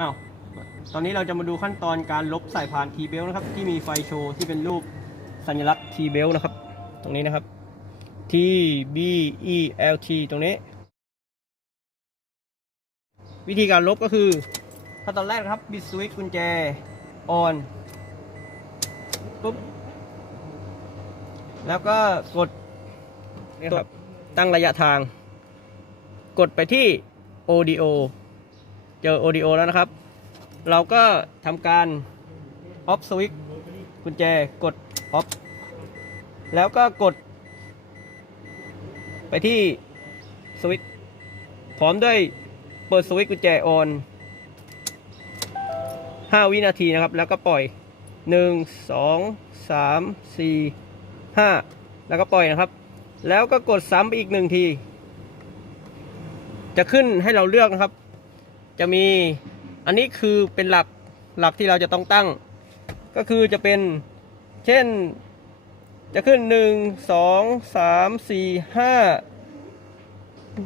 อ้าวตอนนี้เราจะมาดูขั้นตอนการลบสายพาน T belt นะครับ ที่มีไฟโชว์ที่เป็นรูปสัญลักษณ์ T belt นะครับ ตรงนี้นะครับ T B E L T ตรงนี้ วิธีการลบก็คือขั้นตอนแรกนะครับบิดสวิตช์กุญแจ on ปุ๊บแล้วก็กดนี่ครับตั้งระยะทาง กดไปที่ audio เจอ audio แล้วนะครับ เราก็ทำการ off switch กุญแจกด off แล้วก็กด ไปที่สวิตช์พร้อมด้วยเปิดสวิตช์กุญแจ on 5วินาทีนะครับ แล้วก็ปล่อย 1 2 3 4 5 แล้วก็ปล่อยนะครับ แล้วก็กดซ้ำไปอีกหนึ่งที จะขึ้นให้เราเลือกนะครับ จะมีอันนี้คือเป็นหลักหลักที่เราจะต้องตั้ง ก็คือจะเป็นเช่นจะขึ้นหนึ่งสองสามสี่ห้า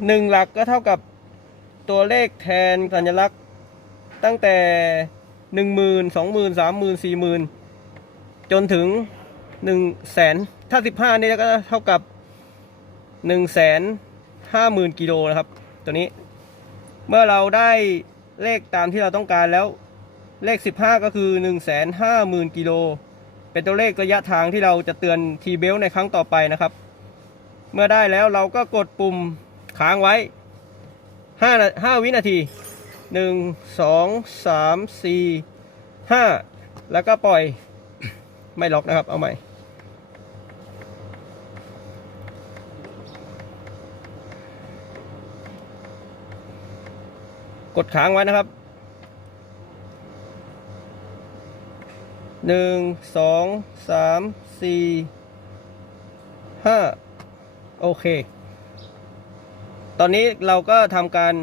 หนึ่งหลักก็เท่ากับตัวเลขแทนสัญลักษณ์ตั้งแต่หนึ่งหมื่นสองหมื่นสามหมื่นสี่หมื่นจนถึงหนึ่งแสนถ้าสิบห้านี่ก็เท่ากับหนึ่งแสนห้าหมื่นกิโลนะครับ ตัวนี้ เมื่อเราได้เลขตามที่เราต้องการแล้วเลข 15 ก็คือ 1 5 0 0 0 0กิโล เป็นตัวเลขระยะทางที่เราจะเตือนทีเบลในครั้งต่อไปนะครับ เมื่อได้แล้วเราก็กดปุ่มค้างไว้ 5 5 วินาที 1 2 3 4 5 แล้วก็ปล่อย ไม่ล็อกนะครับ เอาใหม่ กดค้างไว้นะครับหนึ่งสองสามสี่ห้าโอเค ตอนนี้เราก็ทำการ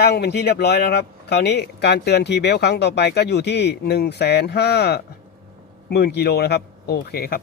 ตั้งเป็นที่เรียบร้อยนะครับ คราวนี้การเตือนทีเบลครั้งต่อไปก็อยู่ที่หนึ่งแสนห้าหมื่นกิโลนะครับ โอเคครับ